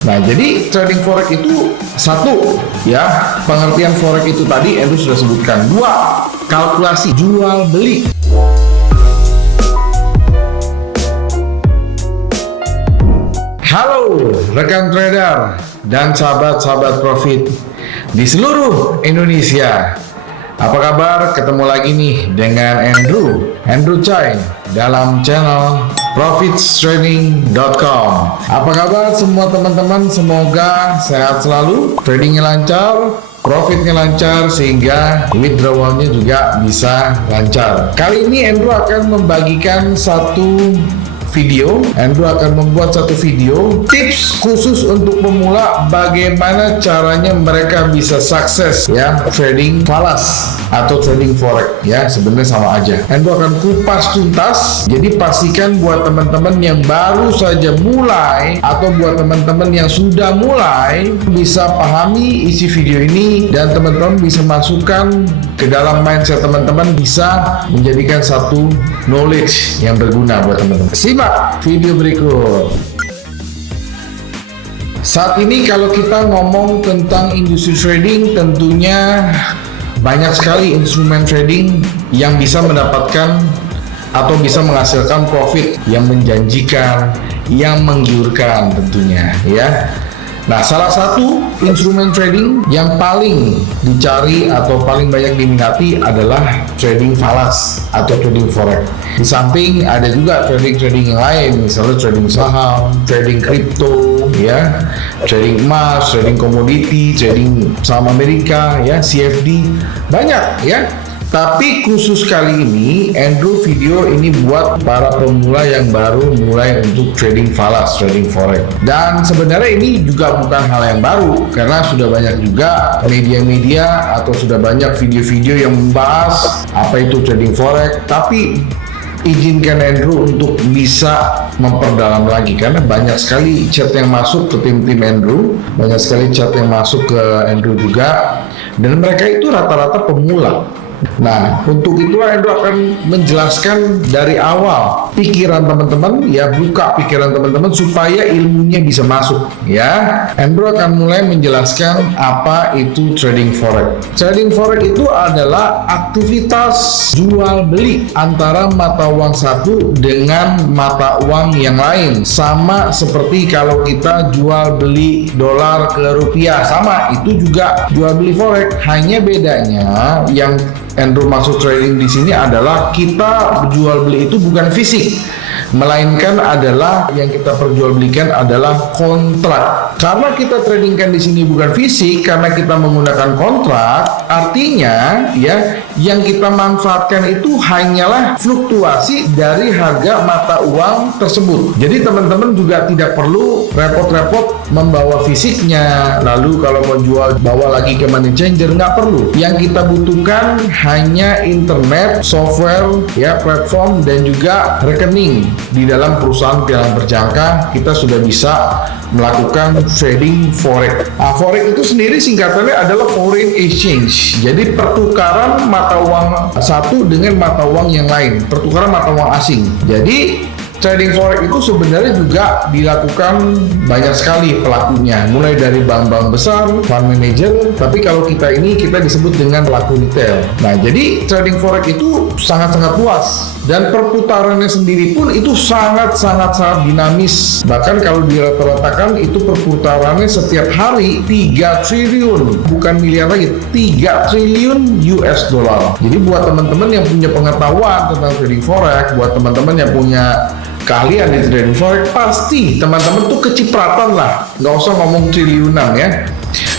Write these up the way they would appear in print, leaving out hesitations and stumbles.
Nah, jadi trading forex itu satu, ya, pengertian forex itu tadi Andrew sudah sebutkan. Dua, kalkulasi jual beli. Halo rekan trader dan sahabat-sahabat profit di seluruh Indonesia. Apa kabar? Ketemu lagi nih dengan Andrew Chai dalam channel profitstrading.com. Apa kabar semua teman-teman? Semoga sehat selalu, tradingnya lancar, profitnya lancar, sehingga withdrawalnya juga bisa lancar. Kali ini Andrew akan membagikan satu video. Andrew akan membuat satu video tips khusus untuk pemula, bagaimana caranya mereka bisa sukses ya trading falas atau trading forex. Ya, sebenarnya sama aja. Andrew akan kupas tuntas. Jadi pastikan buat teman-teman yang baru saja mulai atau buat teman-teman yang sudah mulai bisa pahami isi video ini, dan teman-teman bisa masukkan ke dalam mindset teman-teman, bisa menjadikan satu knowledge yang berguna buat teman-teman. Simak video berikut. Saat ini kalau kita ngomong tentang industri trading, tentunya banyak sekali instrumen trading yang bisa mendapatkan atau bisa menghasilkan profit yang menjanjikan, yang menggiurkan tentunya ya. Nah, salah satu instrumen trading yang paling dicari atau paling banyak diminati adalah trading falas atau trading forex. Di samping ada juga trading yang lain, misalnya trading saham, trading kripto, ya, trading emas, trading komoditi, trading saham Amerika, ya, CFD, banyak ya. Tapi khusus kali ini, Andrew video ini buat para pemula yang baru mulai untuk trading falas, trading forex. Dan sebenarnya ini juga bukan hal yang baru, karena sudah banyak juga media-media atau sudah banyak video-video yang membahas apa itu trading forex. Tapi izinkan Andrew untuk bisa memperdalam lagi, karena banyak sekali chat yang masuk ke tim-tim Andrew, banyak sekali chat yang masuk ke Andrew juga, dan mereka itu rata-rata pemula. Nah, untuk itulah Andrew akan menjelaskan dari awal pikiran teman-teman, ya, buka pikiran teman-teman supaya ilmunya bisa masuk, ya. Andrew akan mulai menjelaskan apa itu trading forex. Trading forex itu adalah aktivitas jual beli antara mata uang satu dengan mata uang yang lain. Sama seperti kalau kita jual beli dolar ke rupiah, sama itu juga jual beli forex. Hanya bedanya yang Andrew masuk trading di sini adalah kita jual beli itu bukan fisik, melainkan adalah yang kita perjualbelikan adalah kontrak. Karena kita tradingkan di sini bukan fisik, karena kita menggunakan kontrak, artinya ya yang kita manfaatkan itu hanyalah fluktuasi dari harga mata uang tersebut. Jadi teman-teman juga tidak perlu repot-repot membawa fisiknya, lalu kalau mau jual bawa lagi ke money changer, nggak perlu. Yang kita butuhkan hanya internet, software, ya, platform, dan juga rekening. Di dalam perusahaan pialang berjangka, kita sudah bisa melakukan trading forex. Nah, forex itu sendiri singkatannya adalah foreign exchange. Jadi pertukaran mata uang satu dengan mata uang yang lain, pertukaran mata uang asing. Jadi trading forex itu sebenarnya juga dilakukan banyak sekali pelakunya, mulai dari bank-bank besar, fund manager, tapi kalau kita disebut dengan pelaku retail. Nah, jadi trading forex itu sangat-sangat luas, dan perputarannya sendiri pun itu sangat-sangat dinamis. Bahkan kalau dirata-ratakan itu perputarannya setiap hari 3 triliun, bukan miliar lagi, 3 triliun US dollar. Jadi buat teman-teman yang punya pengetahuan tentang trading forex, buat teman-teman yang punya keahlian di trading forex, pasti teman-teman tuh kecipratan lah, nggak usah ngomong triliunan ya,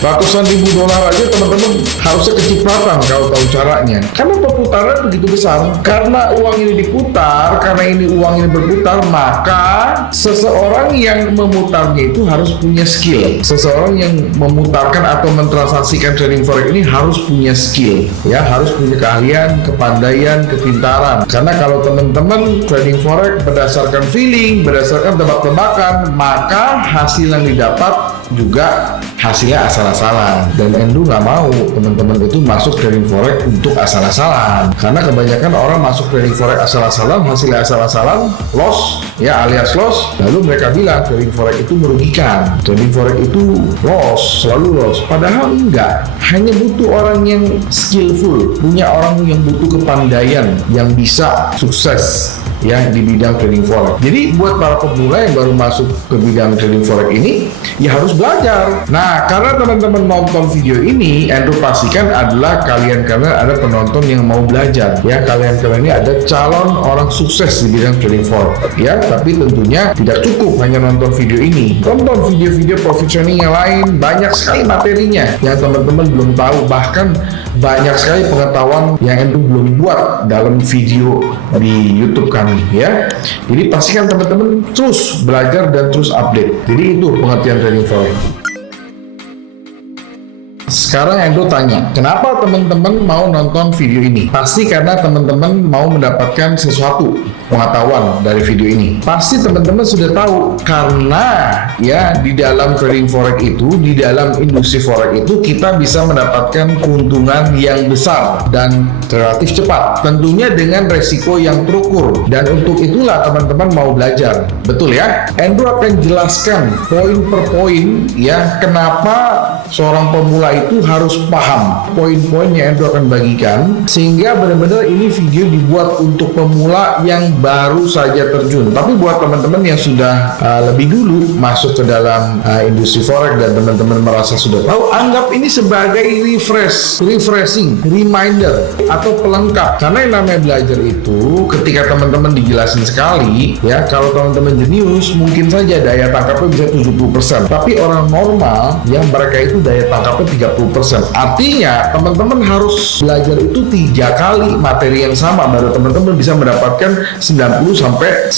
ratusan ribu dolar aja teman-teman harusnya kecipratan kalau tahu caranya. Karena perputaran begitu besar, karena uang ini diputar, karena ini uang ini berputar, maka seseorang yang memutarnya itu harus punya skill. Seseorang yang memutarkan atau mentransaksikan trading forex ini harus punya skill, ya, harus punya keahlian, kepandaian, kepintaran. Karena kalau teman-teman trading forex berdasarkan feeling, berdasarkan tebak-tebakan, maka hasil yang didapat juga hasilnya asal-asalan. Dan Endo nggak mau teman-teman itu masuk trading forex untuk asal-asalan. Karena kebanyakan orang masuk trading forex asal-asalan, hasilnya asal-asalan, loss, ya alias loss. Lalu mereka bilang trading forex itu merugikan, trading forex itu loss, selalu loss. Padahal enggak, hanya butuh orang yang skillful, punya orang yang butuh kepandaian, yang bisa sukses ya di bidang trading forex. Jadi buat para pemula yang baru masuk ke bidang trading forex ini, ya harus belajar. Nah, karena teman-teman nonton video ini, Endo pastikan adalah kalian ada penonton yang mau belajar. Ya, kalian ini ada calon orang sukses di bidang trading forex. Ya, tapi tentunya tidak cukup hanya nonton video ini. Tonton video-video profit training yang lain, banyak sekali materinya yang teman-teman belum tahu. Bahkan banyak sekali pengetahuan yang Endo belum buat dalam video di YouTube kami. Ya, jadi pastikan teman-teman terus belajar dan terus update. Jadi itu pengertian trading forex. Sekarang Endo tanya, kenapa teman-teman mau nonton video ini? Pasti karena teman-teman mau mendapatkan sesuatu pengetahuan dari video ini. Pasti teman-teman sudah tahu karena ya di dalam trading forex itu, di dalam industri forex itu kita bisa mendapatkan keuntungan yang besar dan relatif cepat. Tentunya dengan resiko yang terukur. Dan untuk itulah teman-teman mau belajar. Betul ya? Endo akan jelaskan poin per poin ya kenapa seorang pemula itu harus paham poin-poin yang Endo akan bagikan, sehingga benar-benar ini video dibuat untuk pemula yang baru saja terjun. Tapi buat teman-teman yang sudah lebih dulu masuk ke dalam industri forex dan teman-teman merasa sudah tahu, anggap ini sebagai refreshing, reminder atau pelengkap. Karena yang namanya belajar itu ketika teman-teman dijelasin sekali ya, kalau teman-teman jenius mungkin saja daya tangkapnya bisa 70%, tapi orang normal yang mereka itu daya tangkapnya 30%. Artinya teman-teman harus belajar itu 3 kali materi yang sama baru teman-teman bisa mendapatkan 90-100%.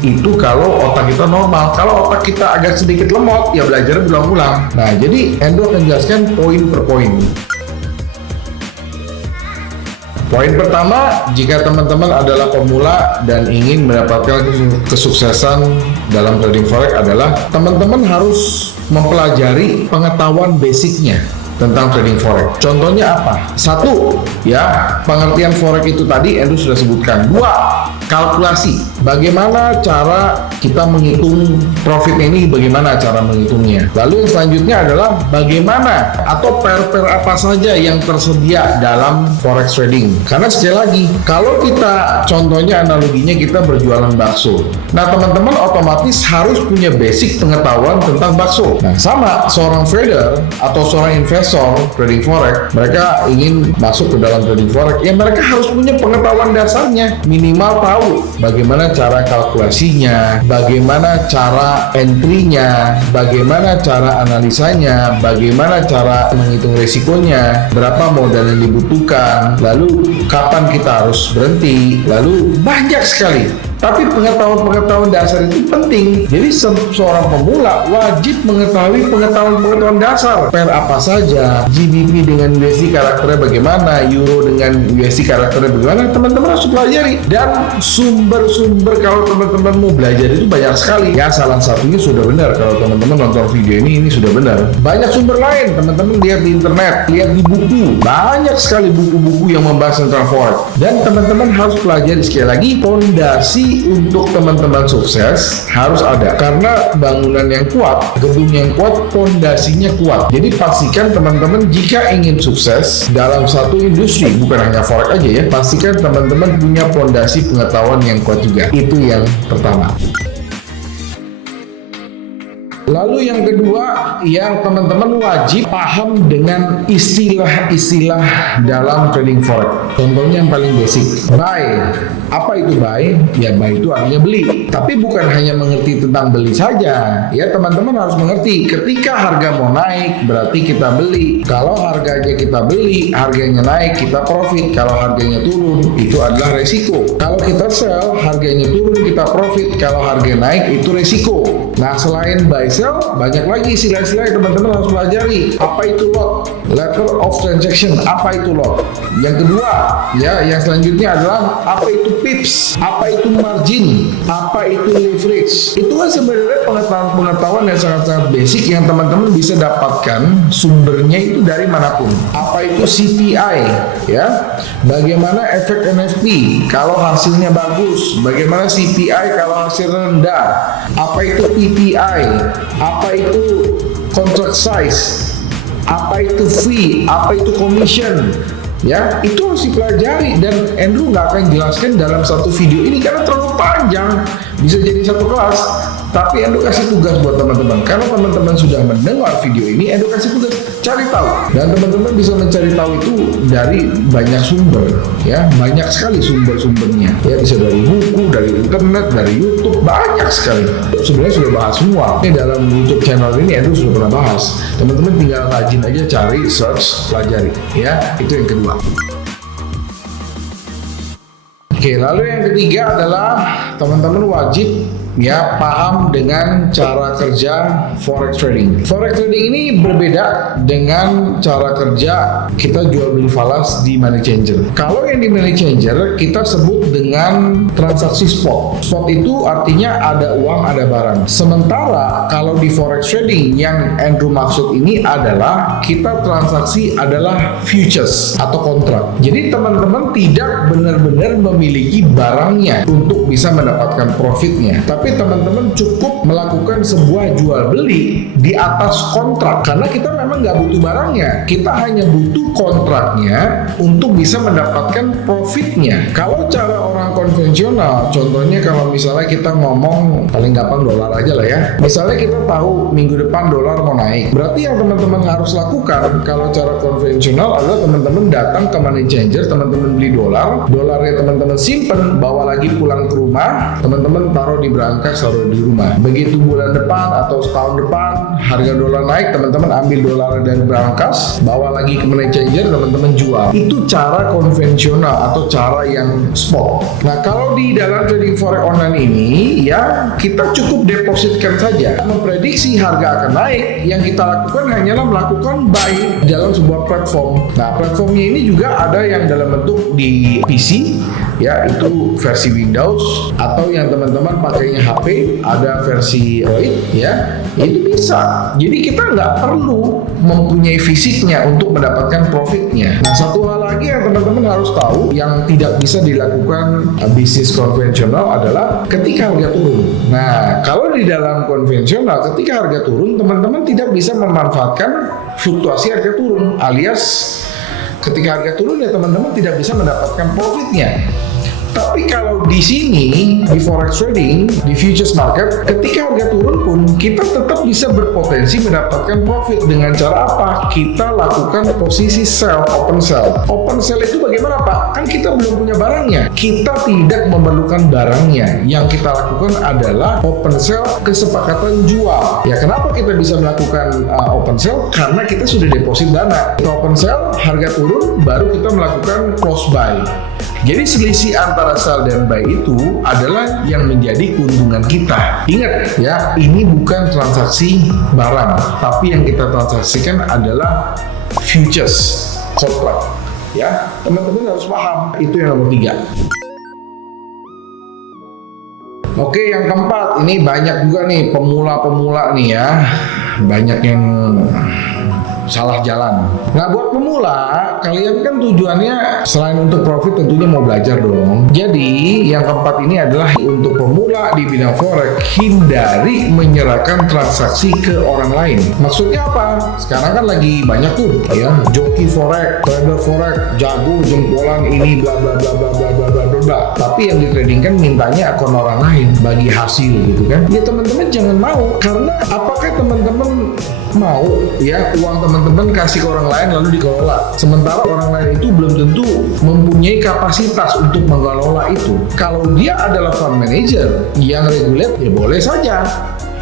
Itu kalau otak kita normal. Kalau otak kita agak sedikit lemot, ya belajar berulang-ulang. Nah, jadi Endo akan jelaskan poin per poin. Poin pertama, jika teman-teman adalah pemula dan ingin mendapatkan kesuksesan dalam trading forex adalah teman-teman harus mempelajari pengetahuan basicnya tentang trading forex. Contohnya apa? 1, ya, pengertian forex itu tadi Endo sudah sebutkan. 2, kalkulasi. Bagaimana cara kita menghitung profit ini, bagaimana cara menghitungnya. Lalu yang selanjutnya adalah bagaimana atau pair-pair apa saja yang tersedia dalam forex trading. Karena sekali lagi, kalau kita contohnya analoginya kita berjualan bakso. Nah, teman-teman otomatis harus punya basic pengetahuan tentang bakso. Nah, sama seorang trader atau seorang investor trading forex, mereka ingin masuk ke dalam trading forex, ya mereka harus punya pengetahuan dasarnya, minimal tahu bagaimana cara kalkulasinya, bagaimana cara entry-nya, bagaimana cara analisanya, bagaimana cara menghitung risikonya, berapa modal yang dibutuhkan, lalu kapan kita harus berhenti, lalu banyak sekali. Tapi pengetahuan-pengetahuan dasar itu penting. Jadi seorang pemula wajib mengetahui pengetahuan-pengetahuan dasar. Pair apa saja, GBP dengan USD karakternya bagaimana, Euro dengan USD karakternya bagaimana, teman-teman harus pelajari. Dan sumber-sumber kalau teman-teman mau belajar itu banyak sekali. Ya, salah satunya sudah benar. Kalau teman-teman nonton video ini sudah benar. Banyak sumber lain, teman-teman lihat di internet, lihat di buku. Banyak sekali buku-buku yang membahas tentang forex. Dan teman-teman harus pelajari sekali lagi fondasi untuk teman-teman sukses harus ada, karena bangunan yang kuat, gedung yang kuat, fondasinya kuat. Jadi pastikan teman-teman jika ingin sukses dalam satu industri, bukan hanya forex aja ya, pastikan teman-teman punya fondasi pengetahuan yang kuat juga. Itu yang pertama. Lalu yang kedua, yang teman-teman wajib paham dengan istilah-istilah dalam trading forex. Contohnya yang paling basic, buy. Apa itu buy? Ya, buy itu artinya beli. Tapi bukan hanya mengerti tentang beli saja. Ya, teman-teman harus mengerti ketika harga mau naik, berarti kita beli. Kalau harganya kita beli, harganya naik, kita profit. Kalau harganya turun, itu adalah resiko. Kalau kita sell, harganya turun, kita profit. Kalau harga naik, itu resiko. Nah, selain buy sell, banyak lagi istilah-istilah istilah yang teman-teman harus pelajari. Apa itu lot? Letter of transaction. Apa itu lot? Yang kedua, ya, yang selanjutnya adalah apa itu pips? Apa itu margin? Apa itu leverage? Itu kan sebenarnya pengetahuan yang sangat-sangat basic yang teman-teman bisa dapatkan sumbernya itu dari manapun. Apa itu CPI? Ya, bagaimana efek NFT kalau hasilnya bagus? Bagaimana CPI kalau hasilnya rendah? Apa itu PPI? Apa itu contract size? Apa itu fee? Apa itu commission? Ya, itu harus dipelajari dan Andrew nggak akan jelaskan dalam satu video ini karena terlalu panjang, bisa jadi satu kelas. Tapi Andrew kasih tugas buat teman-teman. Karena teman-teman sudah mendengar video ini, Andrew kasih tugas cari tahu. Dan teman-teman bisa mencari tahu itu dari banyak sumber, ya, banyak sekali sumber-sumbernya. Ya, bisa dari buku, dari internet, dari YouTube, banyak sekali. Sebenarnya sudah bahas semua. Ini dalam YouTube channel ini Andrew sudah pernah bahas. Teman-teman tinggal rajin aja cari, search, pelajari. Ya, itu yang kedua. Oke, lalu yang ketiga adalah teman-teman wajib ya paham dengan cara kerja forex trading. Forex trading ini berbeda dengan cara kerja kita jual beli falas di money changer. Kalau yang di money changer kita sebut dengan transaksi spot. Spot itu artinya ada uang, ada barang. Sementara kalau di forex trading yang Andrew maksud ini adalah kita transaksi adalah futures atau kontrak. Jadi teman-teman tidak benar-benar memiliki barangnya untuk bisa mendapatkan profitnya. Tapi teman-teman cukup melakukan sebuah jual beli di atas kontrak karena kita memang nggak butuh barangnya, kita hanya butuh kontraknya untuk bisa mendapatkan profitnya. Kalau cara orang konvensional, contohnya kalau misalnya kita ngomong paling gampang dolar aja lah ya, misalnya kita tahu minggu depan dolar mau naik, berarti yang teman-teman harus lakukan kalau cara konvensional adalah teman-teman datang ke money changer, teman-teman beli dolarnya teman-teman simpen, bawa lagi pulang ke rumah, teman-teman taruh di berangkas, taruh di rumah. Begitu bulan depan atau setahun depan harga dolar naik, teman-teman ambil dolar dari berangkas, bawa lagi ke money changer, teman-teman jual. Itu cara konvensional atau cara yang spot. Nah, kalau di dalam trading forex online ini ya kita cukup depositkan saja. Memprediksi harga akan naik, yang kita lakukan hanyalah melakukan buy dalam sebuah platform. Nah, platformnya ini juga ada yang dalam bentuk di PC, ya itu versi Windows, atau yang teman-teman pakainya HP ada versi Android, ya itu bisa. Jadi kita nggak perlu mempunyai fisiknya untuk mendapatkan profitnya. Nah, satu hal lagi yang teman-teman harus tahu yang tidak bisa dilakukan bisnis konvensional adalah ketika harga turun. Nah, kalau di dalam konvensional ketika harga turun, teman-teman tidak bisa memanfaatkan fluktuasi harga turun, alias ketika harga turun ya teman-teman tidak bisa mendapatkan profitnya. Tapi kalau di sini, di forex trading, di futures market, ketika harga turun pun kita tetap bisa berpotensi mendapatkan profit. Dengan cara apa? Kita lakukan posisi sell, open sell. Open sell itu bagaimana Pak? Kan kita belum punya barangnya. Kita tidak memerlukan barangnya. Yang kita lakukan adalah open sell, kesepakatan jual. Ya, kenapa kita bisa melakukan open sell? Karena kita sudah deposit dana. Kita open sell, harga turun, baru kita melakukan cross buy. Jadi selisih antara sell dan buy itu adalah yang menjadi keuntungan kita. Ingat ya, ini bukan transaksi barang, tapi yang kita transaksikan adalah futures contract. Ya, teman-teman harus paham. Itu yang nomor 3. Oke, yang keempat, ini banyak juga nih pemula-pemula nih ya. Banyak yang salah jalan. Nah, buat pemula, kalian kan tujuannya selain untuk profit tentunya mau belajar dong. Jadi, yang keempat ini adalah untuk pemula di bidang forex, hindari menyerahkan transaksi ke orang lain. Maksudnya apa? Sekarang kan lagi banyak tuh ya, joki forex, trader forex, jago jempolan ini bla bla bla bla bla bla bla bla. Tapi yang di trading kan mintanya akun orang lain bagi hasil gitu kan. Ya teman-teman jangan mau, karena apakah teman-teman mau ya uang teman-teman kasih ke orang lain lalu dikelola, sementara orang lain itu belum tentu mempunyai kapasitas untuk mengelola itu. Kalau dia adalah fund manager yang regulate, ya boleh saja.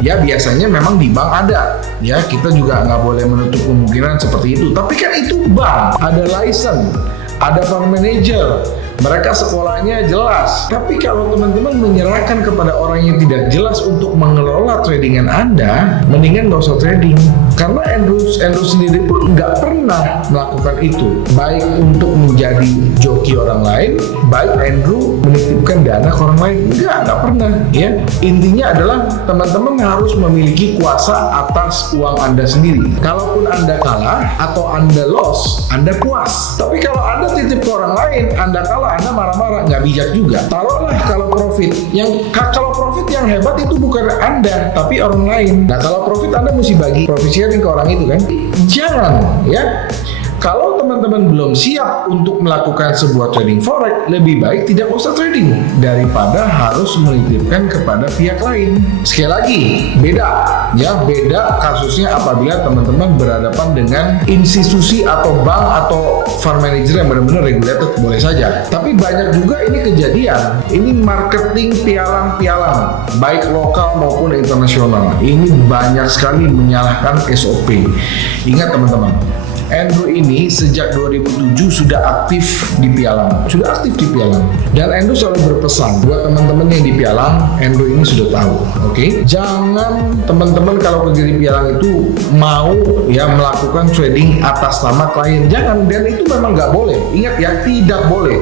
Ya biasanya memang di bank ada, ya kita juga nggak boleh menutup kemungkinan seperti itu. Tapi kan itu bank, ada license, ada fund manager, mereka sekolahnya jelas. Tapi kalau teman-teman menyerahkan kepada orang yang tidak jelas untuk mengelola tradingan Anda, mendingan nggak usah trading. Karena Andrew sendiri pun nggak pernah melakukan itu, baik untuk menjadi joki orang lain, baik Andrew menitipkan dana ke orang lain, nggak pernah. Ya, intinya adalah teman-teman harus memiliki kuasa atas uang Anda sendiri. Kalaupun Anda kalah atau Anda loss, Anda puas. Tapi kalau Anda titip ke orang lain, Anda kalah, Anda marah-marah, nggak bijak juga. Taruhlah kalau profit yang hebat itu bukan Anda, tapi orang lain. Nah, kalau profit Anda mesti bagi profit sharing ke orang itu kan. Jangan, ya. Kalau teman-teman belum siap untuk melakukan sebuah trading forex, lebih baik tidak usah trading daripada harus menitipkan kepada pihak lain. Sekali lagi, beda kasusnya apabila teman-teman berhadapan dengan institusi atau bank atau fund manager yang benar-benar regulated, boleh saja. Tapi banyak juga ini kejadian. Ini marketing pialang-pialang, baik lokal maupun internasional. Ini banyak sekali menyalahkan SOP. Ingat teman-teman, Andrew ini sejak 2007 sudah aktif di pialang, Dan Andrew selalu berpesan buat teman-teman yang di pialang, Andrew ini sudah tahu, oke? Jangan teman-teman kalau kerja di pialang itu mau ya melakukan trading atas nama klien, jangan. Dan itu memang nggak boleh. Ingat ya, tidak boleh.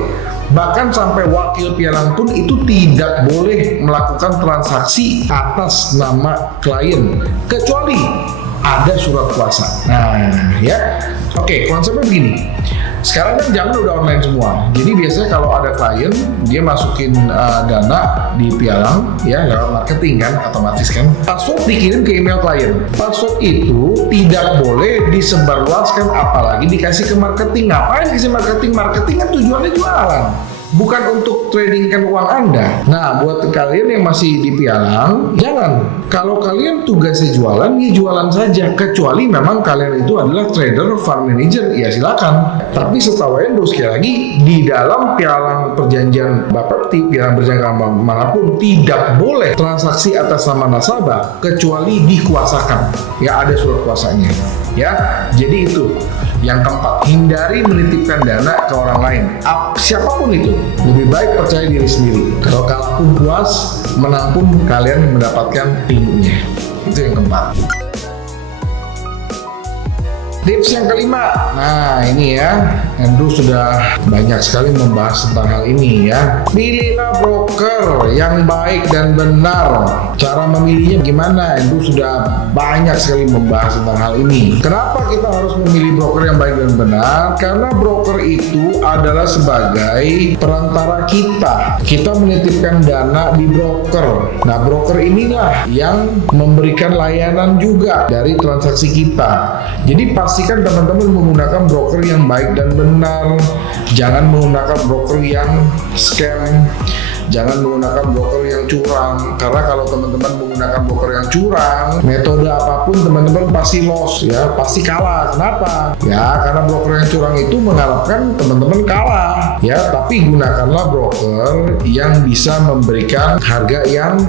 Bahkan sampai wakil pialang pun itu tidak boleh melakukan transaksi atas nama klien, kecuali ada surat kuasa. Nah, ya. Oke, konsepnya begini. Sekarang kan zaman udah online semua. Jadi biasanya kalau ada klien, dia masukin dana di pialang, ya lewat marketing kan, otomatis kan. Password dikirim ke email klien. Password itu tidak boleh disebarluaskan, apalagi dikasih ke marketing. Ngapain dikasih marketing? Marketing kan tujuannya jualan, bukan untuk tradingkan uang Anda. Nah, buat kalian yang masih di pialang, jangan. Kalau kalian tugasnya jualan, ya jualan saja. Kecuali memang kalian itu adalah trader, fund manager, ya silakan. Tapi setahu Andrew sekali lagi, di dalam pialang perjanjian Bapepti, pialang perjanjian manapun, tidak boleh transaksi atas nama nasabah, kecuali dikuasakan. Ya, ada surat kuasanya. Ya, jadi itu. Yang keempat, hindari menitipkan dana ke orang lain. Siapapun itu, lebih baik percaya diri sendiri. Kalau kalah pun puas, menang pun kalian mendapatkan ilmunya. Itu yang keempat. Tips yang kelima, nah ini ya, Andrew sudah banyak sekali membahas tentang hal ini ya. Pilihlah broker yang baik dan benar. Cara memilihnya gimana? Andrew sudah banyak sekali membahas tentang hal ini. Kenapa kita harus memilih broker yang baik dan benar? Karena broker itu adalah sebagai perantara kita. Kita menitipkan dana di broker. Nah, broker inilah yang memberikan layanan juga dari transaksi kita. Jadi pastikan teman-teman menggunakan broker yang baik dan benar. Jangan menggunakan broker yang scam. Jangan menggunakan broker yang curang. Karena kalau teman-teman menggunakan broker yang curang, metode apapun teman-teman pasti loss ya, pasti kalah. Kenapa? Ya, karena broker yang curang itu mengharapkan teman-teman kalah. Ya, tapi gunakanlah broker yang bisa memberikan harga yang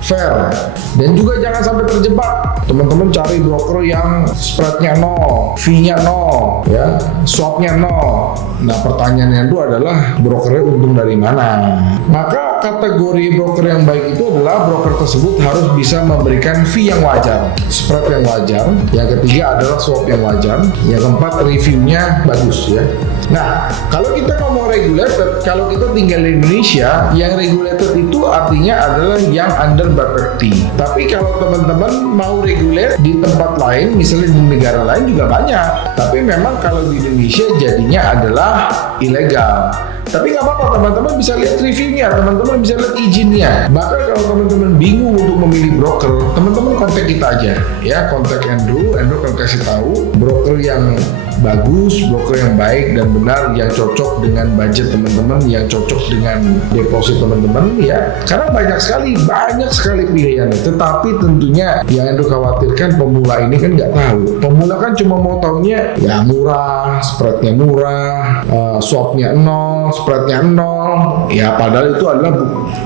fair. Dan juga jangan sampai terjebak. Teman-teman cari broker yang spreadnya 0, fee-nya 0, ya, swapnya 0. Nah, pertanyaannya itu adalah brokernya untung dari mana? Maka kategori broker yang baik itu adalah broker tersebut harus bisa memberikan fee yang wajar, spread yang wajar. Yang ketiga adalah swap yang wajar. Yang keempat, reviewnya bagus ya. Nah, kalau kita ngomong regulated, kalau kita tinggal di Indonesia, yang regulated itu artinya adalah yang under Bapepti. Tapi kalau teman-teman mau regulate di tempat lain, misalnya di negara lain juga banyak. Tapi memang kalau di Indonesia jadinya adalah ilegal. Tapi nggak apa-apa, teman-teman bisa lihat reviewnya, teman-teman bisa lihat izinnya. Bahkan kalau teman-teman bingung untuk memilih broker, teman-teman kontak kita aja, ya, kontak Andrew akan kasih tahu broker yang bagus, broker yang baik dan benar, yang cocok dengan budget teman-teman, yang cocok dengan deposit teman-teman, ya. Karena banyak sekali pilihan. Tetapi tentunya yang Andrew khawatirkan pemula ini kan nggak tahu. Pemula kan cuma mau taunya ya murah, spreadnya murah, swapnya 0, spreadnya 0. Ya padahal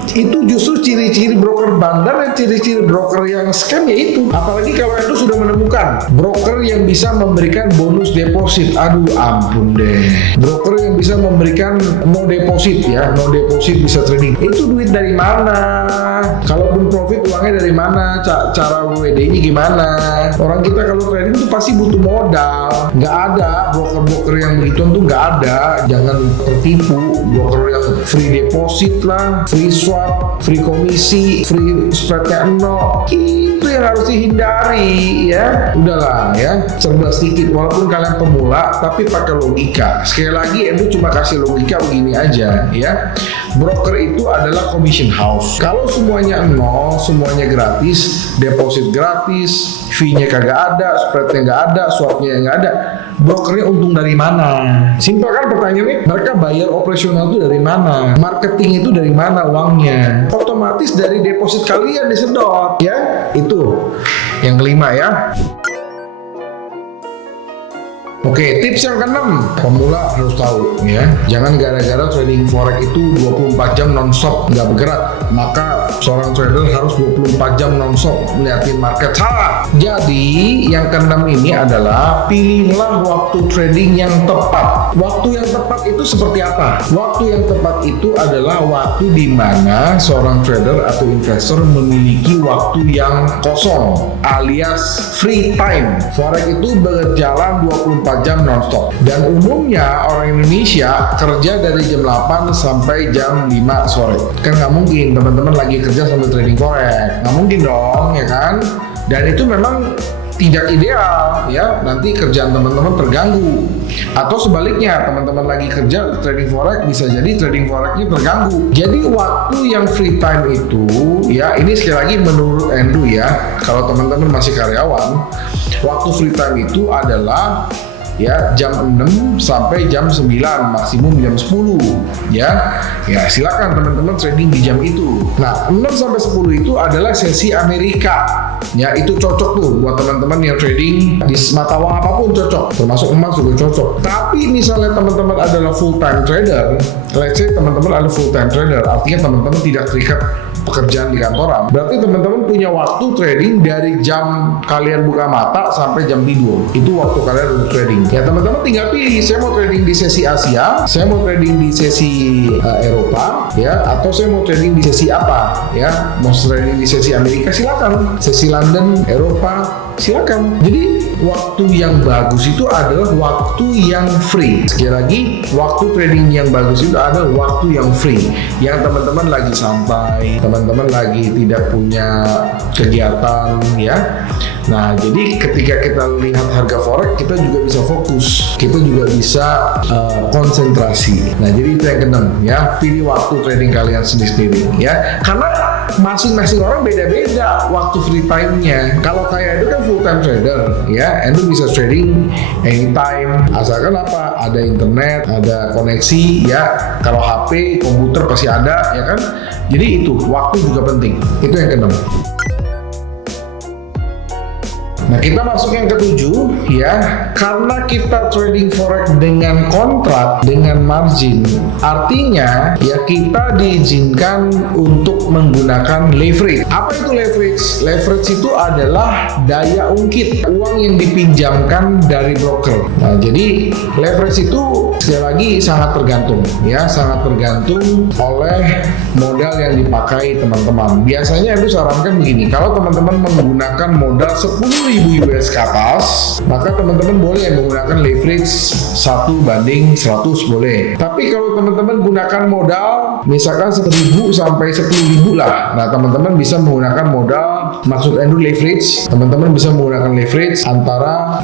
itu justru ciri-ciri broker bandar dan ciri-ciri broker yang scam ya itu. Apalagi kalau Endo sudah menemukan broker yang bisa memberikan bonus deposit. Aduh ampun deh. Broker yang bisa memberikan no deposit ya, no deposit bisa trading. Itu duit dari mana? Kalaupun profit uangnya dari mana? Cara WD-nya gimana? Orang kita kalau trading tuh pasti butuh modal. Nggak ada broker-broker yang begituan tuh nggak ada. Jangan tertipu. Broker yang free deposit lah, free swap, free komisi, free spreadnya 0. Itu yang harus dihindari ya. Udahlah ya, cerdas sedikit walaupun kalian pemula tapi pakai logika. Sekali lagi Endo cuma kasih logika begini aja ya. Broker itu adalah commission house. Kalau semuanya 0, semuanya gratis, deposit gratis, fee-nya kagak ada, spread-nya nggak ada, swap-nya nggak ada, brokernya untung dari mana? Simpel kan pertanyaannya, mereka bayar operasional itu dari mana? Marketing itu dari mana uangnya? Otomatis dari deposit kalian disedot ya. Itu yang kelima ya. Oke, tips yang keenam, pemula harus tahu ya. Jangan gara-gara trading forex itu 24 jam non-stop nggak bergerak, maka seorang trader harus 24 jam non-stop melihatin market. Salah. Jadi yang keenam ini adalah pilihlah waktu trading yang tepat. Waktu yang tepat itu seperti apa? Waktu yang tepat itu adalah waktu di mana seorang trader atau investor memiliki waktu yang kosong alias free time. Forex itu berjalan 24 jam nonstop dan umumnya orang Indonesia kerja dari jam 8 sampai jam 5 sore. Kan nggak mungkin teman-teman lagi kerja sambil trading forex, nggak mungkin dong ya kan. Dan itu memang tidak ideal ya, nanti kerjaan teman-teman terganggu. Atau sebaliknya, teman-teman lagi kerja trading forex, bisa jadi trading forexnya terganggu. Jadi waktu yang free time itu ya, ini sekali lagi menurut Endo ya, kalau teman-teman masih karyawan, waktu free time itu adalah ya jam 6 sampai jam 9, maksimum jam 10 ya. Ya silakan teman-teman trading di jam itu. Nah 6 sampai 10 itu adalah sesi Amerika ya, itu cocok tuh buat teman-teman yang trading di mata uang apapun cocok, termasuk emas juga cocok. Tapi misalnya teman-teman adalah full time trader, let's say teman-teman adalah full time trader, artinya teman-teman tidak terikat pekerjaan di kantoran, berarti teman-teman punya waktu trading dari jam kalian buka mata sampai jam tidur. Itu waktu kalian untuk trading. Ya teman-teman tinggal pilih, saya mau trading di sesi Asia, saya mau trading di sesi Eropa, ya, atau saya mau trading di sesi apa, ya, mau trading di sesi Amerika silakan, sesi London, Eropa silakan. Jadi waktu yang bagus itu adalah waktu yang free. Sekali lagi, waktu trading yang bagus itu adalah waktu yang free, yang teman-teman lagi santai, teman-teman lagi tidak punya kegiatan, ya. Nah, jadi ketika kita lihat harga forex, kita juga bisa fokus, kita juga bisa konsentrasi. Nah, jadi itu yang keenam, ya. Pilih waktu trading kalian sendiri-sendiri, ya. Karena masing-masing orang beda-beda waktu free time-nya. Kalau kayak itu kan full time trader, ya, Endo bisa trading anytime, asalkan apa? Ada internet, ada koneksi, ya. Kalau HP, komputer pasti ada, ya kan? Jadi itu waktu juga penting. Itu yang keenam. Nah, kita masuk yang ketujuh, ya. Karena kita trading forex dengan kontrak, dengan margin, artinya ya kita diizinkan untuk menggunakan leverage. Apa itu leverage? Leverage itu adalah daya ungkit, uang yang dipinjamkan dari broker. Nah, jadi leverage itu sekali lagi sangat tergantung, ya, sangat tergantung oleh modal yang dipakai teman-teman. Biasanya itu sarankan begini, kalau teman-teman menggunakan modal 10.000 US ke atas, maka teman-teman boleh menggunakan leverage 1:100 boleh. Tapi kalau teman-teman gunakan modal misalkan 1.000 sampai 10.000 lah, nah teman-teman bisa menggunakan modal, maksud Endo leverage, teman-teman bisa menggunakan leverage antara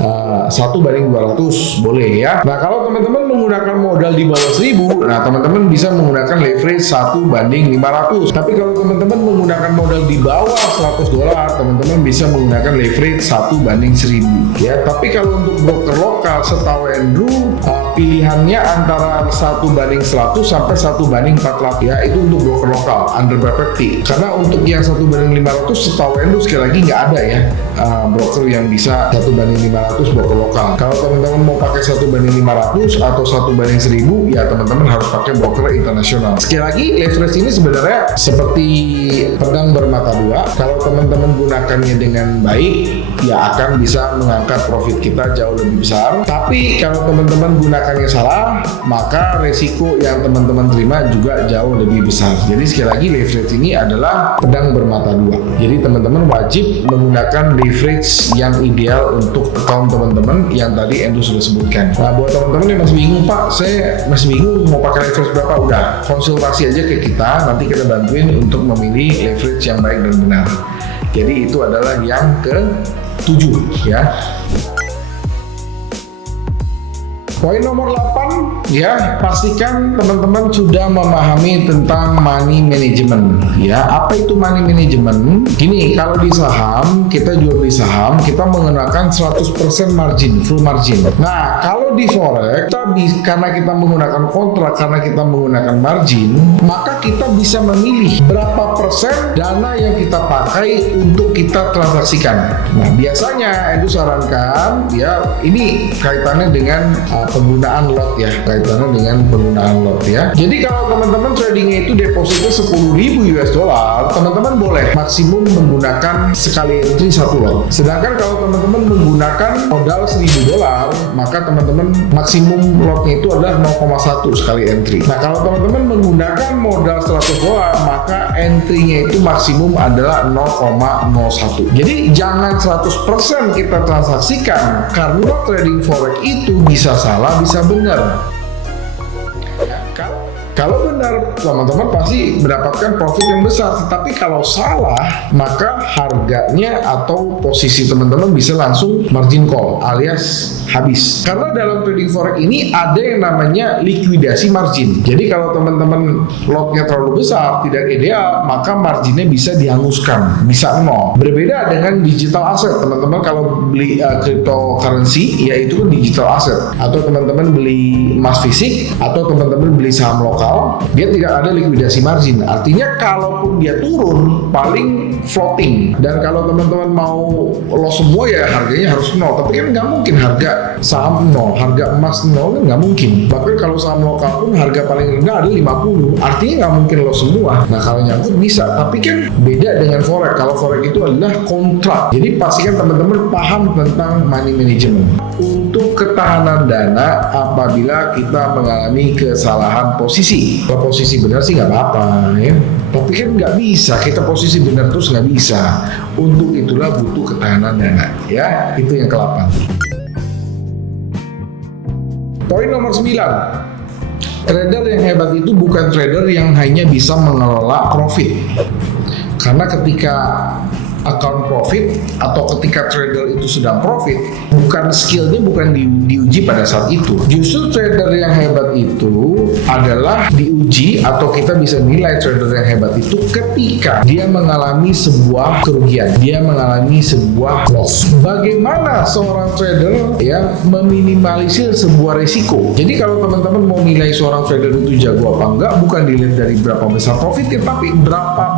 1:200 boleh, ya. Nah, kalau teman-teman menggunakan modal di bawah 1.000, nah teman-teman bisa menggunakan leverage 1:500. Tapi kalau teman-teman menggunakan modal di bawah $100, teman-teman bisa menggunakan leverage 1:1000, ya. Tapi kalau untuk broker lokal, setahu Andrew, pilihannya antara 1:100 sampai 1:400 ya, itu untuk broker lokal under Bapepti. Karena untuk yang 1:500 setahu Endo sekali lagi nggak ada ya broker yang bisa 1:500 broker lokal. Kalau teman-teman mau pakai 1:500 atau 1:1000 ya teman-teman harus pakai broker internasional. Sekali lagi leverage ini sebenarnya seperti pedang bermata dua. Kalau teman-teman gunakannya dengan baik ya akan bisa mengangkat profit kita jauh lebih besar. Tapi kalau teman-teman gunakannya salah, maka resiko yang teman-teman terima juga jauh lebih besar. Jadi sekali lagi leverage ini adalah pedang bermata dua. Jadi teman-teman wajib menggunakan leverage yang ideal untuk account teman-teman yang tadi Endo sudah sebutkan. Nah buat teman-teman yang masih bingung, Pak, saya masih bingung mau pakai leverage berapa, udah konsultasi aja ke kita, nanti kita bantuin untuk memilih leverage yang baik dan benar. Jadi itu adalah yang ke-7 ya. Poin nomor 8 ya, pastikan teman-teman sudah memahami tentang money management ya. Apa itu money management? Gini, kalau di saham, kita jual beli saham, kita menggunakan 100% margin, full margin. Nah, kalau di forex, karena kita menggunakan kontrak, karena kita menggunakan margin, maka kita bisa memilih berapa persen dana yang kita pakai untuk kita transaksikan. Nah, biasanya Endo sarankan ya, ini kaitannya dengan penggunaan lot ya, kaitannya dengan penggunaan lot ya. Jadi kalau teman-teman tradingnya itu depositnya 10.000 US dollar, teman-teman boleh maksimum menggunakan sekali entry 1 lot. Sedangkan kalau teman-teman menggunakan modal 1.000 dolar, maka teman-teman maksimum lotnya itu adalah 0,1 sekali entry. Nah kalau teman-teman menggunakan modal 100 dolar, maka entry-nya itu maksimum adalah 0,01. Jadi jangan 100% kita transaksikan, karena trading forex itu bisa salah, bisa benar. Kalau benar, teman-teman pasti mendapatkan profit yang besar. Tetapi kalau salah, maka harganya atau posisi teman-teman bisa langsung margin call alias habis. Karena dalam trading forex ini ada yang namanya likuidasi margin. Jadi kalau teman-teman lotnya terlalu besar, tidak ideal, maka marginnya bisa dihanguskan, bisa nol. Berbeda dengan digital asset. Teman-teman kalau beli cryptocurrency, yaitu kan digital asset. Atau teman-teman beli emas fisik, atau teman-teman beli saham lokal, dia tidak ada likuidasi margin. Artinya kalaupun dia turun paling floating, dan kalau teman-teman mau loss semua ya harganya harus nol. Tapi kan nggak mungkin harga saham nol, harga emas nol, kan nggak mungkin. Bahkan kalau saham lokal pun harga paling rendah ada 50, artinya nggak mungkin loss semua. Nah kalau nyangkut bisa, tapi kan beda dengan forex. Kalau forex itu adalah kontrak. Jadi pastikan teman-teman paham tentang money management. Untuk ketahanan dana apabila kita mengalami kesalahan posisi. Kalau posisi benar sih nggak apa-apa ya, tapi kan nggak bisa kita posisi benar terus, nggak bisa. Untuk itulah butuh ketahanan dana ya. Itu yang ke-8. Poin nomor 9, trader yang hebat itu bukan trader yang hanya bisa mengelola profit. Karena ketika account profit atau ketika trader itu sedang profit, bukan skillnya bukan diuji pada saat itu. Justru trader yang hebat itu adalah diuji atau kita bisa nilai trader yang hebat itu ketika dia mengalami sebuah kerugian, dia mengalami sebuah loss. Bagaimana seorang trader ya meminimalisir sebuah risiko. Jadi kalau teman-teman mau nilai seorang trader itu jago apa enggak, bukan dilihat dari berapa besar profitnya, tapi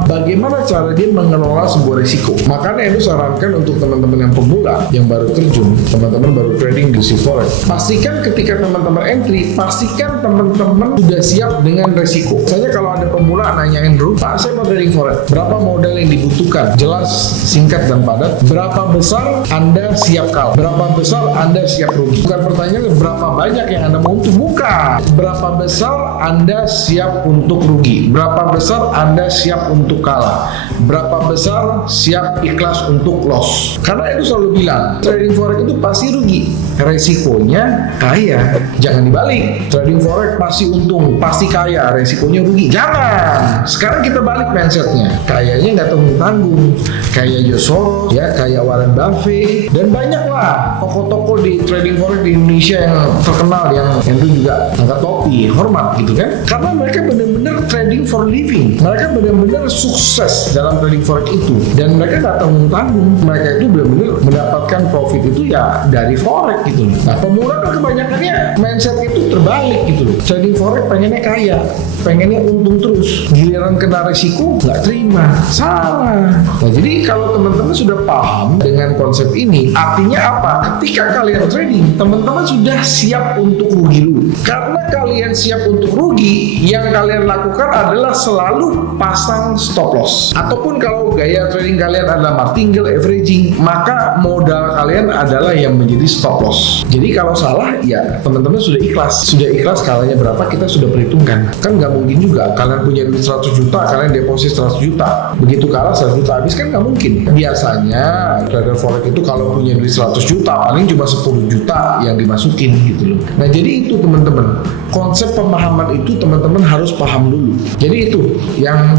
bagaimana cara dia mengelola sebuah risiko. Makanya Endo sarankan untuk teman-teman yang pemula, yang baru terjun, teman-teman baru trading di forex, pastikan ketika teman-teman entry, pastikan teman-teman sudah siap dengan resiko. Misalnya kalau ada pemula nanya Andrew, Pak saya mau trading forex, berapa modal yang dibutuhkan? Jelas, singkat dan padat. Berapa besar Anda siap kalah? Berapa besar Anda siap rugi? Bukan pertanyaan berapa banyak yang Anda mau untung, bukan. Berapa besar Anda siap untuk rugi? Berapa besar Anda siap untuk kalah? Berapa besar siap ikhlas untuk loss? Karena itu selalu bilang trading forex itu pasti rugi, resikonya kaya. Jangan dibalik, trading forex pasti untung, pasti kaya, resikonya rugi. Jangan. Sekarang kita balik mindsetnya, kayanya nggak tanggung-tanggung, kayak Joshua, ya kayak Warren Buffett, dan banyak lah toko-toko di trading forex di Indonesia yang terkenal, yang itu juga angkat topi, hormat gitu kan, karena mereka benar-benar trading for living, mereka benar-benar sukses dalam trading forex itu, dan mereka nggak tanggung-tanggung, mereka itu benar-benar mendapatkan profit itu ya dari forex gitu. Nah, pemula kan kebanyakannya mindset itu terbalik gitu loh, trading forex pengennya kaya, pengennya untung terus, giliran kena risiko nggak terima, salah. Nah, jadi kalau teman-teman sudah paham dengan konsep ini, artinya apa? Ketika kalian trading, teman-teman sudah siap untuk rugi dulu. Karena kalian siap untuk rugi, yang kalian lakukan adalah selalu pasang stop loss. Ataupun kalau gaya trading kalian adalah martingale, averaging, maka modal kalian adalah yang menjadi stop loss. Jadi kalau salah, ya teman-teman sudah ikhlas. Sudah ikhlas kalahnya berapa kita sudah perhitungkan. Kan nggak mungkin juga kalian punya duit 100 juta, kalian deposit 100 juta. Begitu kalah 100 juta habis kan nggak mungkin. Biasanya trader forex itu kalau punya duit 100 juta, paling cuma 10 juta yang dimasukin gitu loh. Nah, jadi itu teman-teman, konsep pemahaman itu teman-teman harus paham dulu. Jadi itu yang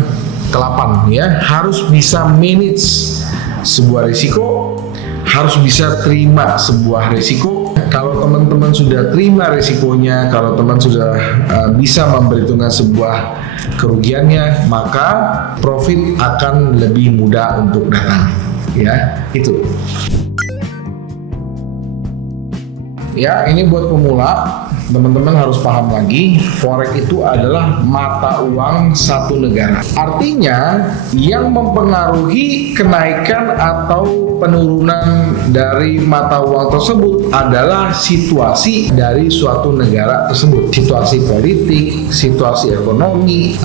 ke-8 ya, harus bisa manage sebuah risiko, harus bisa terima sebuah risiko. Kalau teman-teman sudah terima risikonya, kalau teman sudah bisa memperhitungkan sebuah kerugiannya, maka profit akan lebih mudah untuk datang. Ya, itu. Ya, ini buat pemula. Teman-teman harus paham lagi, forex itu adalah mata uang satu negara. Artinya, yang mempengaruhi kenaikan atau penurunan dari mata uang tersebut adalah situasi dari suatu negara tersebut. Situasi politik, situasi ekonomi,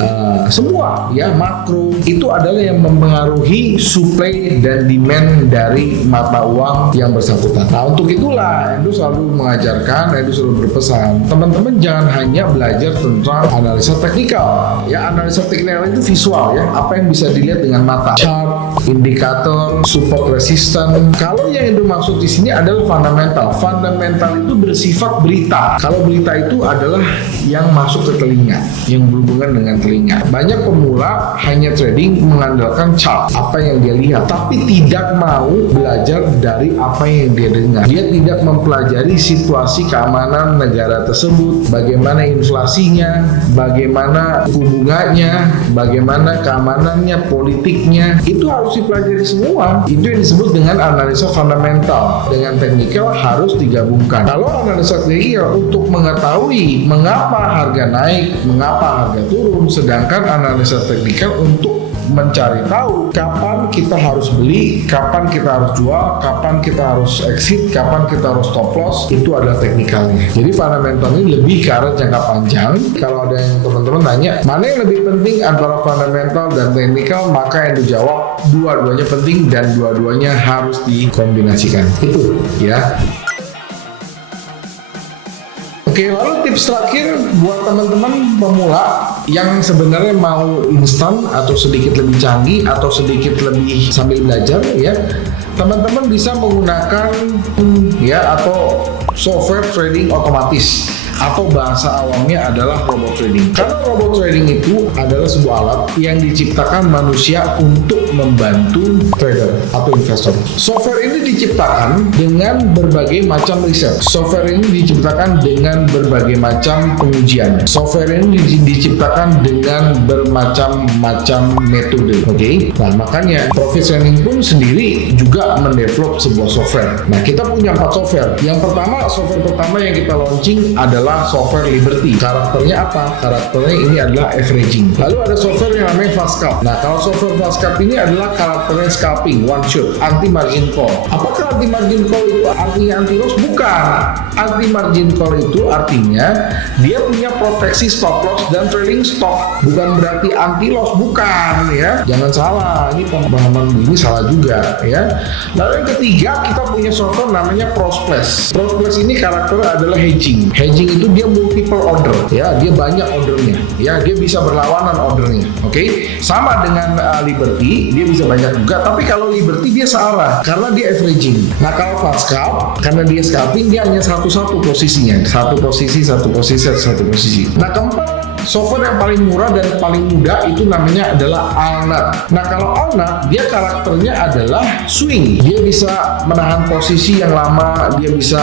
semua ya makro, itu adalah yang mempengaruhi supply dan demand dari mata uang yang bersangkutan. Nah, untuk itulah Edu selalu mengajarkan, Edu selalu berpesan, teman-teman jangan hanya belajar tentang analisa teknikal. Ya, analisa teknikal itu visual ya, apa yang bisa dilihat dengan mata, chart, indikator, support, resisten. Kalau yang itu maksud di sini adalah fundamental. Fundamental itu bersifat berita. Kalau berita itu adalah yang masuk ke telinga, yang berhubungan dengan telinga. Banyak pemula hanya trading mengandalkan chart, apa yang dia lihat, tapi tidak mau belajar dari apa yang dia dengar. Dia tidak mempelajari situasi keamanan negara tersebut, bagaimana inflasinya, bagaimana hubungannya, bagaimana keamanannya, politiknya, itu harus dipelajari semua. Itu yang disebut dengan analisa fundamental. Dengan teknikal harus digabungkan. Kalau analisa teknikal untuk mengetahui mengapa harga naik, mengapa harga turun, sedangkan analisa teknikal untuk mencari tahu kapan kita harus beli, kapan kita harus jual, kapan kita harus exit, kapan kita harus stop loss, itu adalah teknikalnya. Jadi fundamental ini lebih ke arah jangka panjang. Kalau ada yang teman-teman nanya mana yang lebih penting antara fundamental dan teknikal, maka yang dijawab dua-duanya penting dan dua-duanya harus dikombinasikan. Itu ya. Oke, lalu tips terakhir buat teman-teman pemula yang sebenarnya mau instan atau sedikit lebih canggih atau sedikit lebih sambil belajar ya, teman-teman bisa menggunakan ya atau software trading otomatis, atau bahasa awamnya adalah robot trading. Karena robot trading itu adalah sebuah alat yang diciptakan manusia untuk membantu trader atau investor. Software ini diciptakan dengan berbagai macam riset. Software ini diciptakan dengan berbagai macam pengujian. Software ini diciptakan dengan bermacam-macam metode. Oke? Nah, makanya Profit Training pun sendiri juga mendevelop sebuah software. Nah, kita punya 4 software. Yang pertama, software pertama yang kita launching adalah software Liberty. Karakternya apa? Karakternya ini adalah averaging. Lalu ada software yang namanya Fast Scalp. Nah, kalau software Fast Scalp ini adalah karakternya scalping, one shot, anti margin call. Apakah anti margin call itu artinya anti loss? Bukan. Anti margin call itu artinya dia punya proteksi stop loss dan trailing stop. Bukan berarti anti loss, bukan ya. Jangan salah, ini pemahaman ini salah juga ya. Lalu yang ketiga, kita punya software namanya Prosplash. Prosplash ini karakternya adalah hedging. Hedging itu dia multiple order ya, dia banyak ordernya ya, dia bisa berlawanan ordernya. Oke? Sama dengan Liberty, dia bisa banyak juga, tapi kalau Liberty dia salah karena dia averaging. Nah, kalau Fast Scalp karena dia scalping, dia hanya satu posisinya, satu posisi. Nah, keempat software yang paling murah dan paling mudah itu namanya adalah Alnat. Nah, kalau Alnat dia karakternya adalah swing. Dia bisa menahan posisi yang lama, dia bisa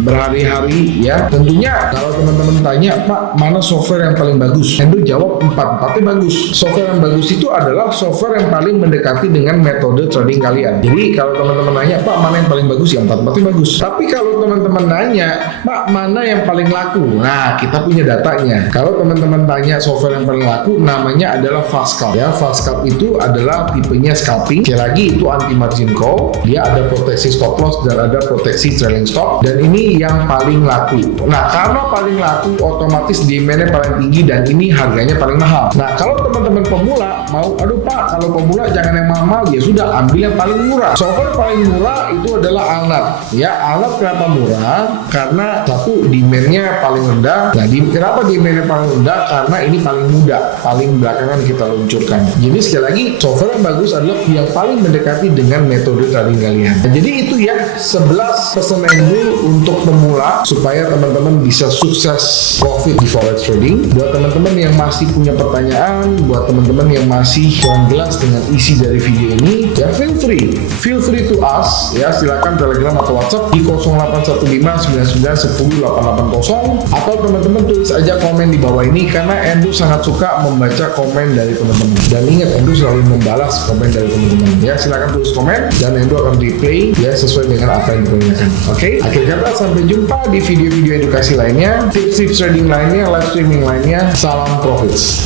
berhari-hari ya. Tentunya kalau teman-teman tanya, Pak, mana software yang paling bagus? Endo jawab empatnya bagus. Software yang bagus itu adalah software yang paling mendekati dengan metode trading kalian. Jadi kalau teman-teman nanya, Pak, mana yang paling bagus? Ya empatnya bagus. Tapi kalau teman-teman nanya, Pak, mana yang paling laku? Nah, kita punya datanya. Kalau teman-teman tanya software yang paling laku, namanya adalah FastScalp. Ya, FastScalp itu adalah tipenya scalping. Sekali lagi itu anti margin call. Dia ada proteksi stop loss dan ada proteksi trailing stop. Dan ini yang paling laku. Nah, karena paling laku, otomatis demand-nya paling tinggi dan ini harganya paling mahal. Nah, kalau teman-teman pemula mau, aduh Pak, kalau pemula jangan yang mahal, ya sudah ambil yang paling murah. Software paling murah itu adalah Alnat. Ya, Alnat kenapa murah? Karena satu, demand-nya paling rendah. Nah, kenapa demand-nya paling rendah? Karena ini paling mudah, paling belakangan kita luncurkan. Jadi sekali lagi, software yang bagus adalah yang paling mendekati dengan metode trading kalian. Nah, jadi itu ya 11 pesan Endo untuk pemula supaya teman-teman bisa sukses profit di forex trading. Buat teman-teman yang masih punya pertanyaan, buat teman-teman yang masih kurang jelas dengan isi dari video ini, ya feel free to ask ya, silakan Telegram atau WhatsApp di 081599108880 atau teman-teman tulis aja komen di bawah ini karena Endo sangat suka membaca komen dari teman-teman. Dan ingat, Endo selalu membalas komen dari teman-teman. Ya, silakan tulis komen dan Endo akan replay ya sesuai dengan apa yang ditanyakan. Oke, akhir kata sampai jumpa di video-video edukasi lainnya, tips trading lainnya, live streaming lainnya. Salam profits.